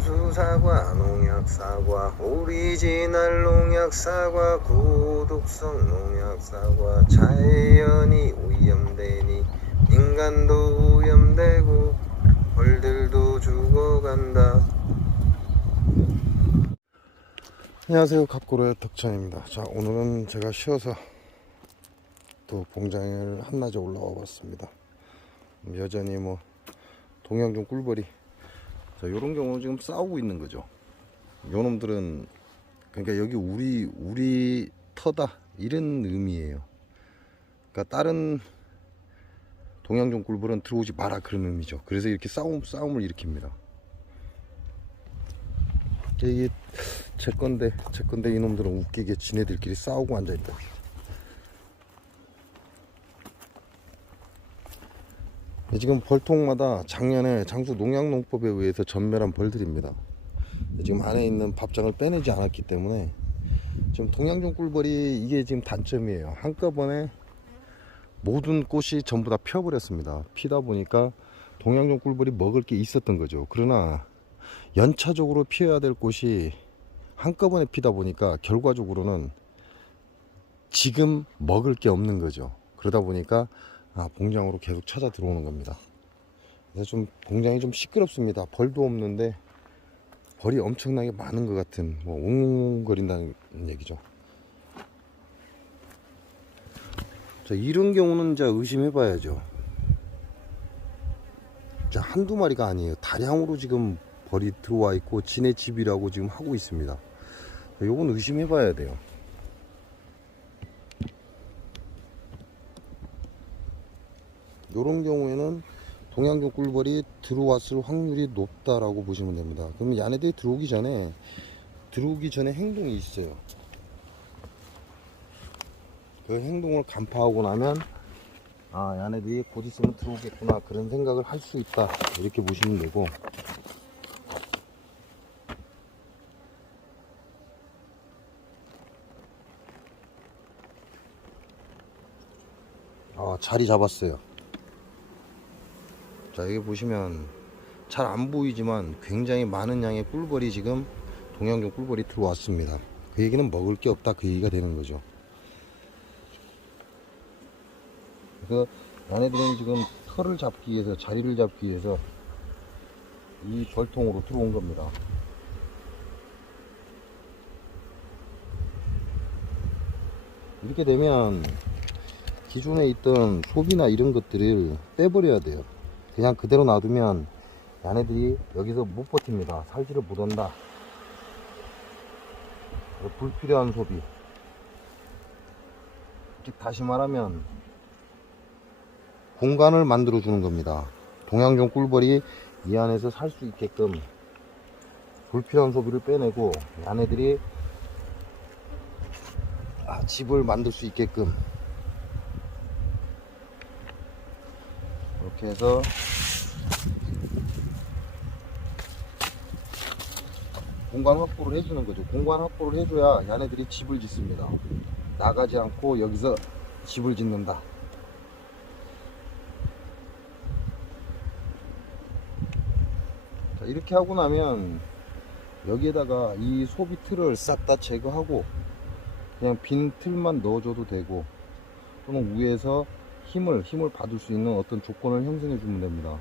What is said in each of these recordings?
생수사과, 농약사과, 오리지널 농약사과, 고독성 농약사과, 자연이 오염되니 인간도 오염되고 벌들도 죽어간다. 안녕하세요, 갑고로의 덕천입니다. 자, 오늘은 제가 쉬어서 또 봉장을 한낮에 올라와 봤습니다. 여전히 동양종 꿀벌이, 자, 요런 경우는 지금 싸우고 있는 거죠. 요 놈들은 그러니까 여기 우리 터다 이런 의미예요. 그러니까 다른 동양종 꿀벌은 들어오지 마라 그런 의미죠. 그래서 이렇게 싸움을 일으킵니다. 이게 제 건데 이놈들은 웃기게 지네들끼리 싸우고 앉아있다. 지금 벌통마다 작년에 장수 농약농법에 의해서 전멸한 벌들입니다. 지금 안에 있는 밥장을 빼내지 않았기 때문에 지금 동양종 꿀벌이 이게 지금 단점이에요. 한꺼번에 모든 꽃이 전부 다 펴버렸습니다. 피다 보니까 동양종 꿀벌이 먹을 게 있었던 거죠. 그러나 연차적으로 피어야 될 꽃이 한꺼번에 피다 보니까 결과적으로는 지금 먹을 게 없는 거죠. 그러다 보니까 봉장으로 계속 찾아 들어오는 겁니다. 그래서 좀 봉장이 좀 시끄럽습니다. 벌도 없는데 벌이 엄청나게 많은 것 같은 웅웅거린다는 얘기죠. 자, 이런 경우는 이제 의심해 봐야죠. 자, 한두 마리가 아니에요. 다량으로 지금 벌이 들어와 있고 지네 집이라고 지금 하고 있습니다. 요건 의심해 봐야 돼요. 요런 경우에는 동양종 꿀벌이 들어왔을 확률이 높다라고 보시면 됩니다. 그러면 얘네들이 들어오기 전에 행동이 있어요. 그 행동을 간파하고 나면 얘네들이 곧 있으면 들어오겠구나 그런 생각을 할 수 있다 이렇게 보시면 되고, 자리 잡았어요. 자, 여기 보시면 잘 안 보이지만 굉장히 많은 양의 꿀벌이 지금 동양종 꿀벌이 들어왔습니다. 그 얘기는 먹을 게 없다 그 얘기가 되는 거죠. 그래서 얘네들은 지금 털을 잡기 위해서, 자리를 잡기 위해서 이 벌통으로 들어온 겁니다. 이렇게 되면 기존에 있던 소비나 이런 것들을 빼버려야 돼요. 그냥 그대로 놔두면 얘네들이 여기서 못 버팁니다. 살지를 못한다. 불필요한 소비, 즉 다시 말하면 공간을 만들어 주는 겁니다. 동양종 꿀벌이 이 안에서 살 수 있게끔 불필요한 소비를 빼내고 얘네들이 집을 만들 수 있게끔 이렇게 해서 공간 확보를 해주는 거죠. 공간 확보를 해줘야 얘네들이 집을 짓습니다. 나가지 않고 여기서 집을 짓는다. 자, 이렇게 하고 나면 여기에다가 이 소비 틀을 싹 다 제거하고 그냥 빈 틀만 넣어줘도 되고, 또는 위에서 힘을 받을 수 있는 어떤 조건을 형성해 주면 됩니다.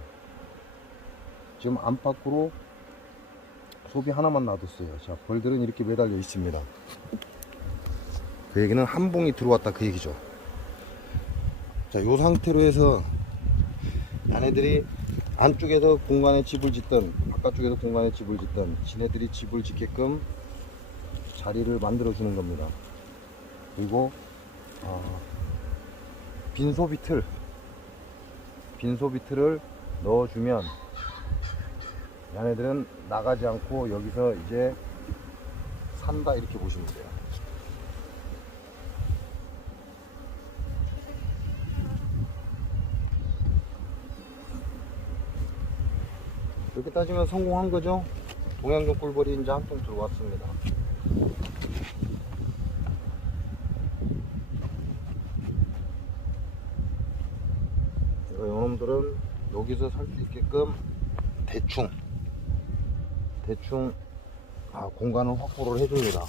지금 안팎으로 소비 하나만 놔뒀어요. 자, 벌들은 이렇게 매달려 있습니다. 그 얘기는 한 봉이 들어왔다 그 얘기죠. 자, 요 상태로 해서 얘네들이 안쪽에서 공간에 집을 짓든 바깥쪽에서 공간에 집을 짓든 지네들이 집을 짓게끔 자리를 만들어 주는 겁니다. 그리고 빈 소비 틀을 넣어주면 얘네들은 나가지 않고 여기서 이제 산다 이렇게 보시면 돼요. 이렇게 따지면 성공한 거죠. 동양종 꿀벌이 이제 한 통 들어왔습니다. 요놈들은 여기서 살 수 있게끔 대충 대충 공간을 확보를 해줍니다.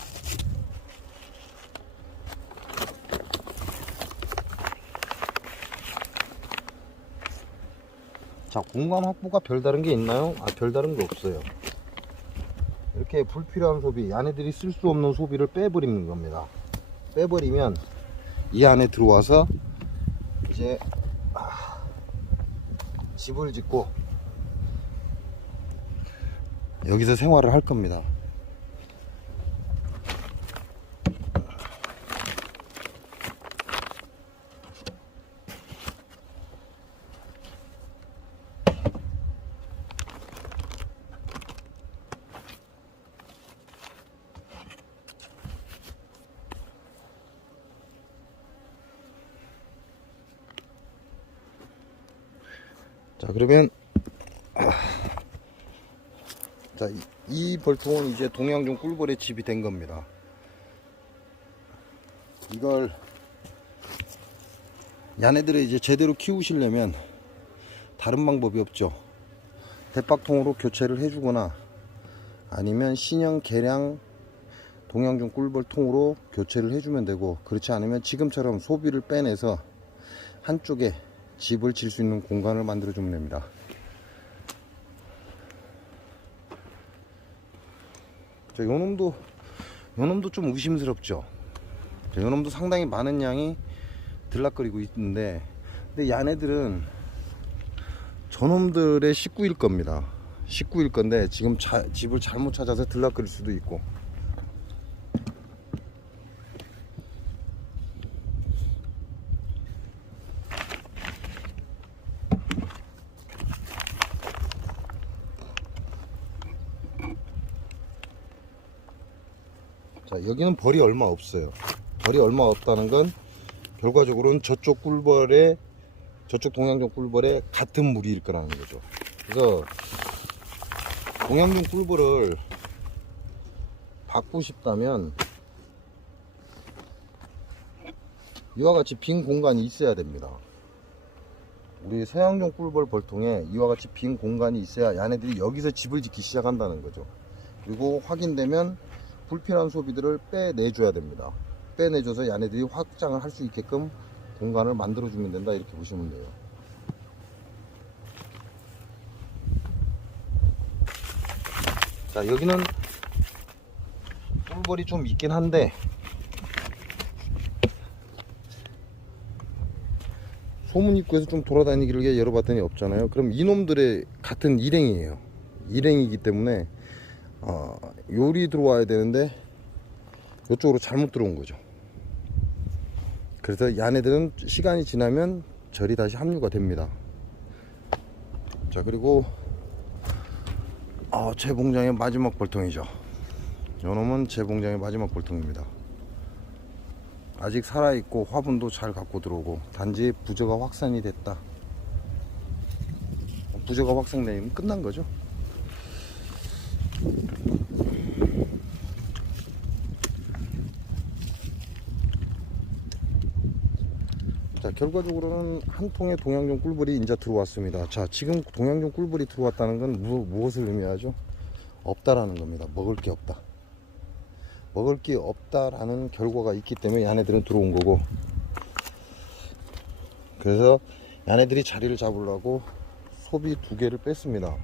자, 공간 확보가 별다른 게 있나요? 별다른 게 없어요. 이렇게 불필요한 소비, 얘네들이 쓸 수 없는 소비를 빼버리는 겁니다. 빼버리면 이 안에 들어와서 이제 집을 짓고 여기서 생활을 할 겁니다. 자, 그러면 자, 이 벌통은 이제 동양종 꿀벌의 집이 된 겁니다. 이걸 얘네들을 이제 제대로 키우시려면 다른 방법이 없죠. 대박통으로 교체를 해주거나 아니면 신형 개량 동양종 꿀벌통으로 교체를 해주면 되고, 그렇지 않으면 지금처럼 소비를 빼내서 한쪽에 집을 질 수 있는 공간을 만들어 주면 됩니다. 자, 요놈도 좀 의심스럽죠. 자, 요놈도 상당히 많은 양이 들락거리고 있는데, 근데 얘네들은 저놈들의 식구일 겁니다. 식구일 건데 지금 집을 잘못 찾아서 들락거릴 수도 있고. 자, 여기는 벌이 얼마 없어요. 벌이 얼마 없다는 건 결과적으로는 저쪽 동양종 꿀벌의 같은 무리일 거라는 거죠. 그래서 동양종 꿀벌을 받고 싶다면 이와 같이 빈 공간이 있어야 됩니다. 우리 서양종 꿀벌 벌통에 이와 같이 빈 공간이 있어야 얘네들이 여기서 집을 짓기 시작한다는 거죠. 그리고 확인되면 불필요한 소비들을 빼내줘야 됩니다. 빼내줘서 얘네들이 확장을 할 수 있게끔 공간을 만들어주면 된다, 이렇게 보시면 돼요. 자, 여기는 꿀벌이 좀 있긴 한데 소문입구에서 좀 돌아다니기를 열어봤더니 없잖아요. 그럼 이놈들의 같은 일행이에요. 일행이기 때문에 요리 들어와야 되는데 이쪽으로 잘못 들어온 거죠. 그래서 얘네들은 시간이 지나면 절이 다시 합류가 됩니다. 자, 그리고 제 봉장의 마지막 벌통이죠. 요놈은 제 봉장의 마지막 벌통입니다. 아직 살아있고 화분도 잘 갖고 들어오고, 단지 부저가 확산이 됐다. 부저가 확산되면 끝난 거죠. 자, 결과적으로는 한 통의 동양종 꿀벌이 이제 들어왔습니다. 자, 지금 동양종 꿀벌이 들어왔다는 건 무엇을 의미하죠? 없다라는 겁니다. 먹을 게 없다. 먹을 게 없다라는 결과가 있기 때문에 얘네들은 들어온 거고, 그래서 얘네들이 자리를 잡으려고 소비 2개를 뺐습니다.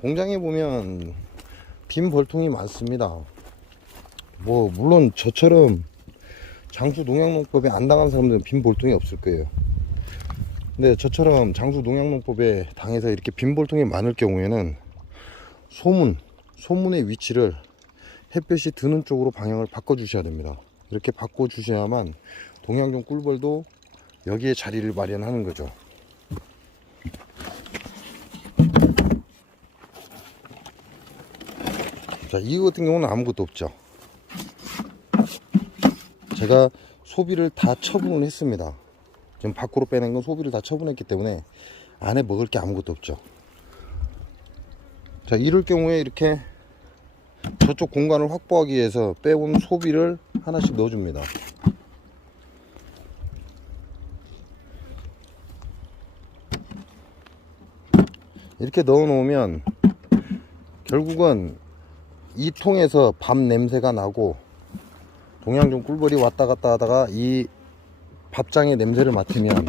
공장에 보면 빈 벌통이 많습니다. 물론 저처럼 장수 농약농법에 안 당한 사람들은 빈 벌통이 없을 거예요. 근데 저처럼 장수 농약농법에 당해서 이렇게 빈 벌통이 많을 경우에는 소문의 위치를 햇볕이 드는 쪽으로 방향을 바꿔 주셔야 됩니다. 이렇게 바꿔 주셔야만 동양종 꿀벌도 여기에 자리를 마련하는 거죠. 자, 이거 같은 경우는 아무것도 없죠. 제가 소비를 다 처분을 했습니다. 지금 밖으로 빼낸 건 소비를 다 처분했기 때문에 안에 먹을 게 아무것도 없죠. 자, 이럴 경우에 이렇게 저쪽 공간을 확보하기 위해서 빼온 소비를 하나씩 넣어줍니다. 이렇게 넣어 놓으면 결국은 이 통에서 밥 냄새가 나고 동양종 꿀벌이 왔다 갔다 하다가 이 밥장의 냄새를 맡으면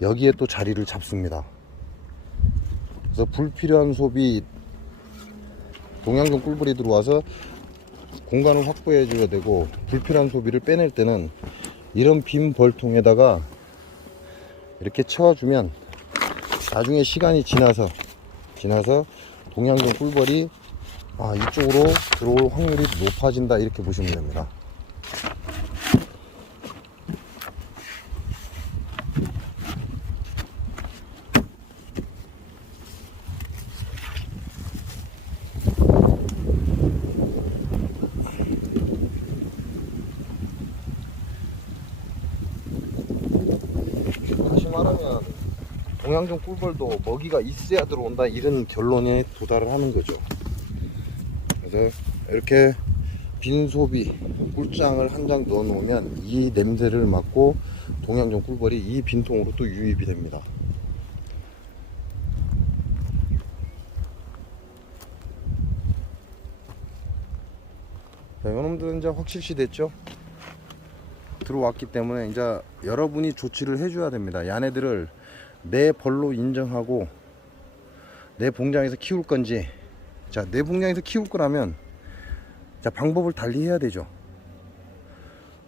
여기에 또 자리를 잡습니다. 그래서 불필요한 소비, 동양종 꿀벌이 들어와서 공간을 확보해 줘야 되고 불필요한 소비를 빼낼 때는 이런 빈 벌통에다가 이렇게 채워주면 나중에 시간이 지나서 동양종 꿀벌이 이쪽으로 들어올 확률이 높아진다, 이렇게 보시면 됩니다. 다시 말하면 동양종 꿀벌도 먹이가 있어야 들어온다, 이런 결론에 도달을 하는 거죠. 그래서 이렇게 빈 소비 꿀장을 한 장 넣어 놓으면 이 냄새를 맡고 동양종 꿀벌이 이 빈통으로 또 유입이 됩니다. 자, 이놈들은 이제 확실시 됐죠. 들어왔기 때문에 이제 여러분이 조치를 해줘야 됩니다. 얘네들을 내 벌로 인정하고 내 봉장에서 키울 건지, 자, 내 봉장에서 키울 거라면 자, 방법을 달리 해야 되죠.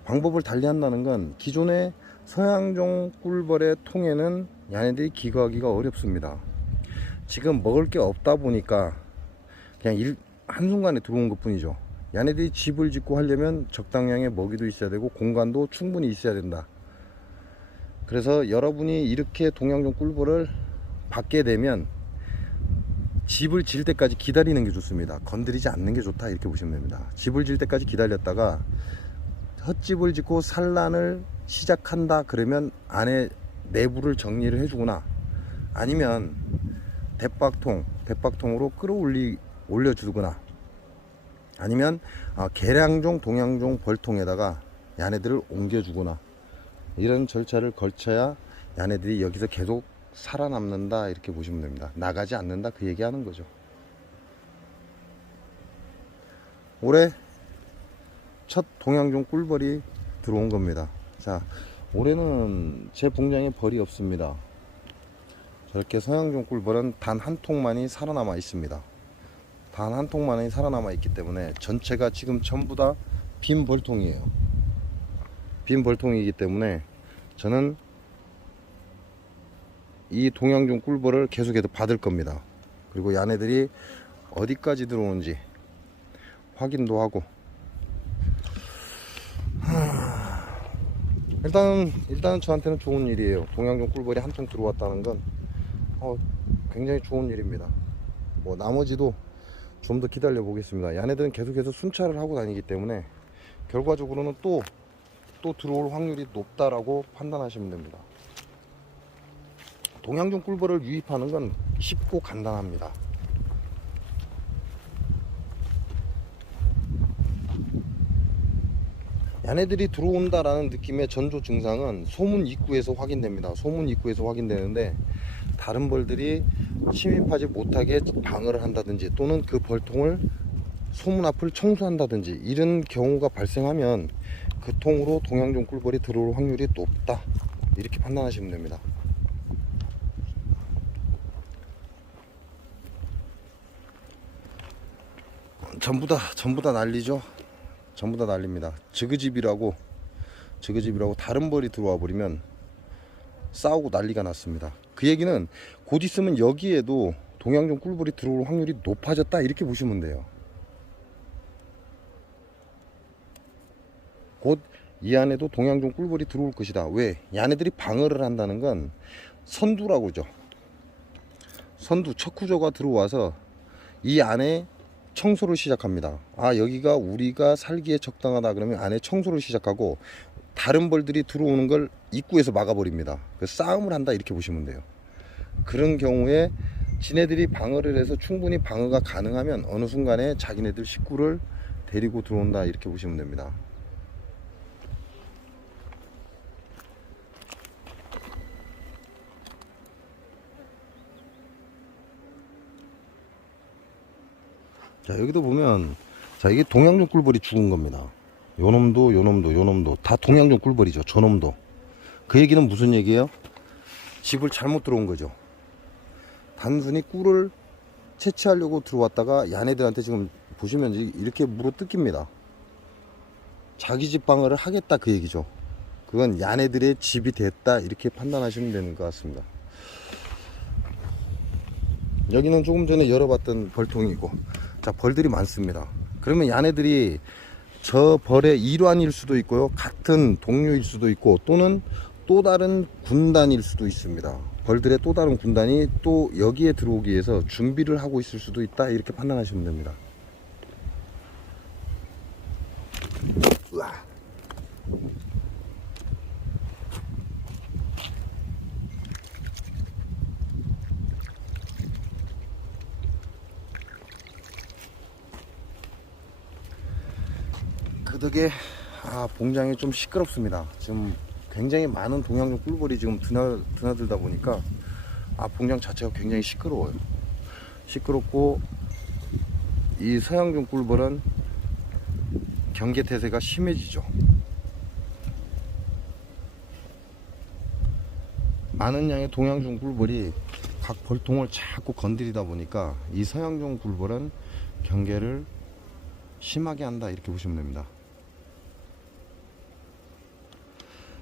방법을 달리 한다는 건 기존의 서양종 꿀벌의 통에는 얘네들이 기거하기가 어렵습니다. 지금 먹을 게 없다 보니까 그냥 한순간에 들어온 것 뿐이죠. 얘네들이 집을 짓고 하려면 적당량의 먹이도 있어야 되고 공간도 충분히 있어야 된다. 그래서 여러분이 이렇게 동양종 꿀벌을 받게 되면 집을 지을 때까지 기다리는 게 좋습니다. 건드리지 않는 게 좋다, 이렇게 보시면 됩니다. 집을 지을 때까지 기다렸다가 헛집을 짓고 산란을 시작한다 그러면 안에 내부를 정리를 해주거나, 아니면 대박통으로 올려주거나, 아니면 계량종 동양종 벌통에다가 야네들을 옮겨주거나, 이런 절차를 거쳐야 야네들이 여기서 계속 살아남는다, 이렇게 보시면 됩니다. 나가지 않는다, 그 얘기하는 거죠. 올해 첫 동양종 꿀벌이 들어온 겁니다. 자, 올해는 제 봉장에 벌이 없습니다. 저렇게 서양종 꿀벌은 단 한 통만이 살아남아 있습니다. 단 한 통만이 살아남아 있기 때문에 전체가 지금 전부 다 빈 벌통이에요. 빈 벌통이기 때문에 저는 이 동양종 꿀벌을 계속해서 받을 겁니다. 그리고 얘네들이 어디까지 들어오는지 확인도 하고, 일단은 저한테는 좋은 일이에요. 동양종 꿀벌이 한 통 들어왔다는 건 굉장히 좋은 일입니다. 뭐 나머지도 좀 더 기다려 보겠습니다. 얘네들은 계속해서 순찰을 하고 다니기 때문에 결과적으로는 또 들어올 확률이 높다라고 판단하시면 됩니다. 동양종 꿀벌을 유입하는 건 쉽고 간단합니다. 얘네들이 들어온다라는 느낌의 전조 증상은 소문 입구에서 확인됩니다. 소문 입구에서 확인되는데 다른 벌들이 침입하지 못하게 방어를 한다든지, 또는 그 벌통을 소문 앞을 청소한다든지, 이런 경우가 발생하면 그 통으로 동양종 꿀벌이 들어올 확률이 높다, 이렇게 판단하시면 됩니다. 전부 다 난리죠. 전부 다 난립니다. 저그집이라고 다른 벌이 들어와 버리면 싸우고 난리가 났습니다. 그 얘기는 곧 있으면 여기에도 동양종 꿀벌이 들어올 확률이 높아졌다, 이렇게 보시면 돼요. 곧 이 안에도 동양종 꿀벌이 들어올 것이다. 왜? 얘네들이 방어를 한다는 건 선두라고죠. 선두, 척후조가 들어와서 이 안에 청소를 시작합니다. 여기가 우리가 살기에 적당하다 그러면 안에 청소를 시작하고 다른 벌들이 들어오는 걸 입구에서 막아버립니다. 싸움을 한다, 이렇게 보시면 돼요. 그런 경우에 지네들이 방어를 해서 충분히 방어가 가능하면 어느 순간에 자기네들 식구를 데리고 들어온다, 이렇게 보시면 됩니다. 자, 여기도 보면, 자, 이게 동양종 꿀벌이 죽은 겁니다. 요놈도, 요놈도, 요놈도. 다 동양종 꿀벌이죠. 저놈도. 그 얘기는 무슨 얘기예요? 집을 잘못 들어온 거죠. 단순히 꿀을 채취하려고 들어왔다가 얘네들한테 지금 보시면 이렇게 물어 뜯깁니다. 자기 집 방어를 하겠다 그 얘기죠. 그건 얘네들의 집이 됐다 이렇게 판단하시면 되는 것 같습니다. 여기는 조금 전에 열어봤던 벌통이고, 자, 벌들이 많습니다. 그러면 얘네들이 저 벌의 일환일 수도 있고요, 같은 동료일 수도 있고, 또는 또 다른 군단일 수도 있습니다. 벌들의 또 다른 군단이 또 여기에 들어오기 위해서 준비를 하고 있을 수도 있다 이렇게 판단하시면 됩니다. 으아. 그 덕에 봉장이 좀 시끄럽습니다. 지금 굉장히 많은 동양종 꿀벌이 지금 드나들다 보니까 봉장 자체가 굉장히 시끄러워요. 시끄럽고, 이 서양종 꿀벌은 경계태세가 심해지죠. 많은 양의 동양종 꿀벌이 각 벌통을 자꾸 건드리다 보니까 이 서양종 꿀벌은 경계를 심하게 한다 이렇게 보시면 됩니다.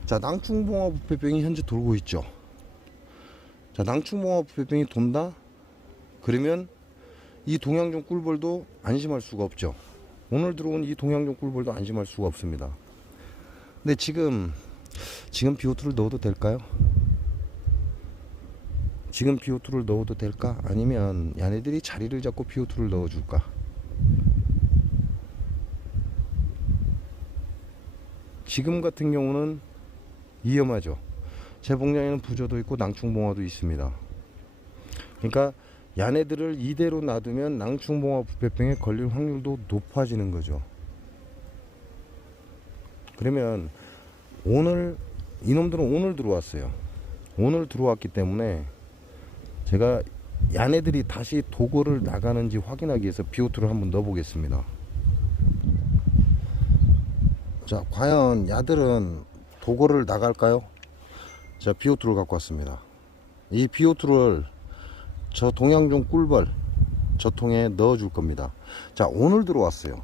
자, 낭충봉화 부패병이 현재 돌고 있죠. 자, 낭충봉화 부패병이 돈다? 그러면 이 동양종 꿀벌도 안심할 수가 없죠. 오늘 들어온 이 동양종 꿀벌도 안심할 수가 없습니다. 근데 지금 비오투를 넣어도 될까요? 지금 비오투를 넣어도 될까? 아니면 얘네들이 자리를 잡고 비오투를 넣어줄까? 지금 같은 경우는 위험하죠. 제 봉장에는 부조도 있고 낭충봉화도 있습니다. 그러니까 얘네들을 이대로 놔두면 낭충봉화 부패병에 걸릴 확률도 높아지는 거죠. 그러면 오늘 이놈들은 오늘 들어왔어요. 오늘 들어왔기 때문에 제가 얘네들이 다시 도거를 나가는지 확인하기 위해서 비오투를 한번 넣어 보겠습니다. 자, 과연 야들은 도거를 나갈까요? 자, 비오투를 갖고 왔습니다. 이 비오투를 저 동양종 꿀벌 저 통에 넣어 줄 겁니다. 자, 오늘 들어왔어요.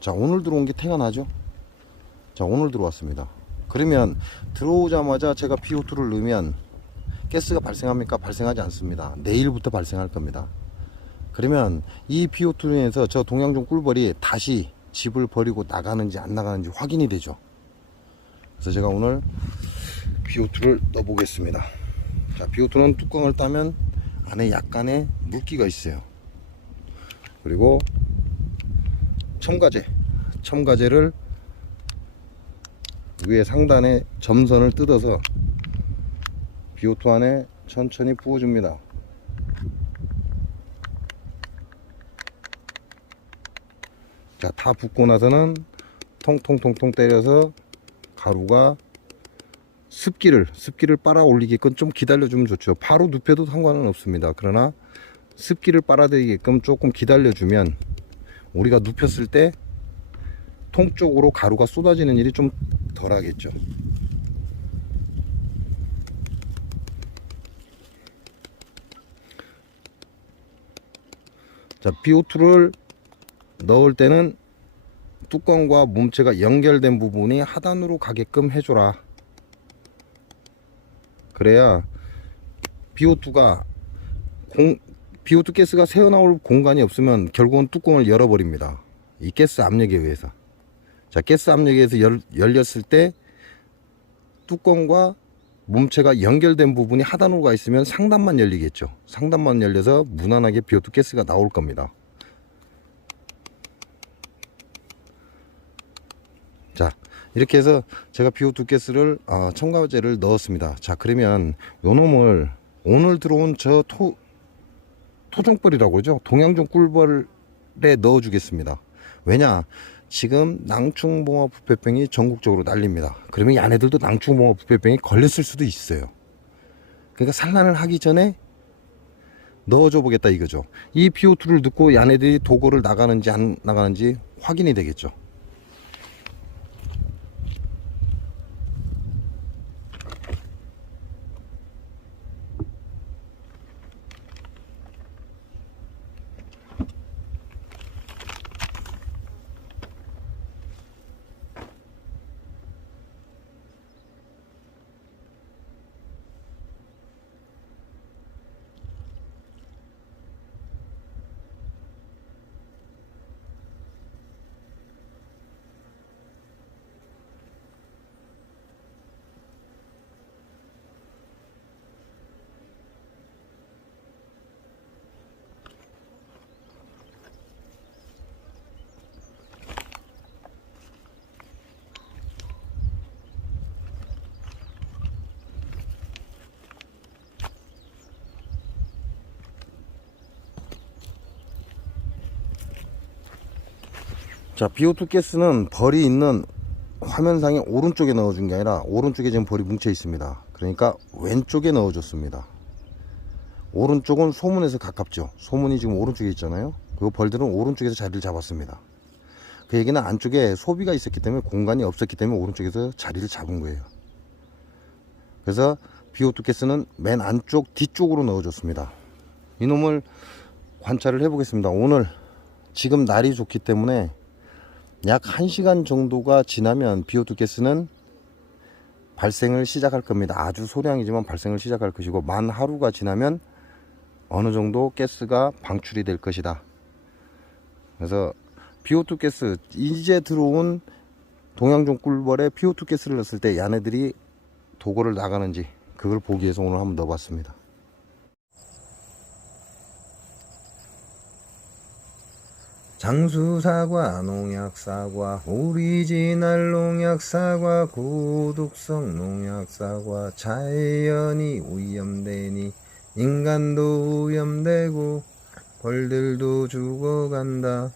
자, 오늘 들어온 게 태가 나죠? 자, 오늘 들어왔습니다. 그러면 들어오자마자 제가 비오투를 넣으면 가스가 발생합니까? 발생하지 않습니다. 내일부터 발생할 겁니다. 그러면 이 비오투로 인해서 저 동양종 꿀벌이 다시 집을 버리고 나가는지 안 나가는지 확인이 되죠. 그래서 제가 오늘 비오투를 넣어 보겠습니다. 자, 비오투는 뚜껑을 따면 안에 약간의 물기가 있어요. 그리고 첨가제를 위에 상단에 점선을 뜯어서 비오투 안에 천천히 부어줍니다. 자, 다 붓고 나서는 통통통통 때려서 가루가 습기를 빨아 올리게끔 좀 기다려주면 좋죠. 바로 눕혀도 상관은 없습니다. 그러나 습기를 빨아들이게끔 조금 기다려주면 우리가 눕혔을 때 통 쪽으로 가루가 쏟아지는 일이 좀 덜 하겠죠. 자, 비오투를 넣을 때는 뚜껑과 몸체가 연결된 부분이 하단으로 가게끔 해줘라. 그래야 비오투 가스가 새어나올 공간이 없으면 결국은 뚜껑을 열어버립니다. 이 가스 압력에 의해서. 자, 가스 압력에 의해서 열렸을 때 뚜껑과 몸체가 연결된 부분이 하단으로 가 있으면 상단만 열리겠죠. 상단만 열려서 무난하게 비오투 가스가 나올 겁니다. 자, 이렇게 해서 제가 비오투 가스를 첨가제를 넣었습니다. 자, 그러면 요 놈을 오늘 들어온 저 토종벌이라고 그러죠. 동양종 꿀벌에 넣어 주겠습니다. 왜냐, 지금 낭충봉화 부패병이 전국적으로 난립니다. 그러면 얘네들도 낭충봉화 부패병이 걸렸을 수도 있어요. 그러니까 산란을 하기 전에 넣어줘 보겠다 이거죠. 이 BO2를 넣고 얘네들이 도거를 나가는지 안 나가는지 확인이 되겠죠. 자, BO2 가스는 벌이 있는 화면상의 오른쪽에 넣어준 게 아니라 오른쪽에 지금 벌이 뭉쳐 있습니다. 그러니까 왼쪽에 넣어줬습니다. 오른쪽은 소문에서 가깝죠. 소문이 지금 오른쪽에 있잖아요. 그 벌들은 오른쪽에서 자리를 잡았습니다. 그 얘기는 안쪽에 소비가 있었기 때문에, 공간이 없었기 때문에 오른쪽에서 자리를 잡은 거예요. 그래서 BO2 가스는 맨 안쪽 뒤쪽으로 넣어줬습니다. 이놈을 관찰을 해 보겠습니다. 오늘 지금 날이 좋기 때문에 약 1시간 정도가 지나면 BO2 가스는 발생을 시작할 겁니다. 아주 소량이지만 발생을 시작할 것이고, 만 하루가 지나면 어느 정도 가스가 방출이 될 것이다. 그래서 BO2 가스, 이제 들어온 동양종 꿀벌에 BO2 가스를 넣었을 때 얘네들이 도거를 나가는지 그걸 보기 위해서 오늘 한번 넣어봤습니다. 장수사과, 농약사과, 오리지널 농약사과, 고독성 농약사과, 자연이 오염되니 인간도 오염되고 벌들도 죽어간다.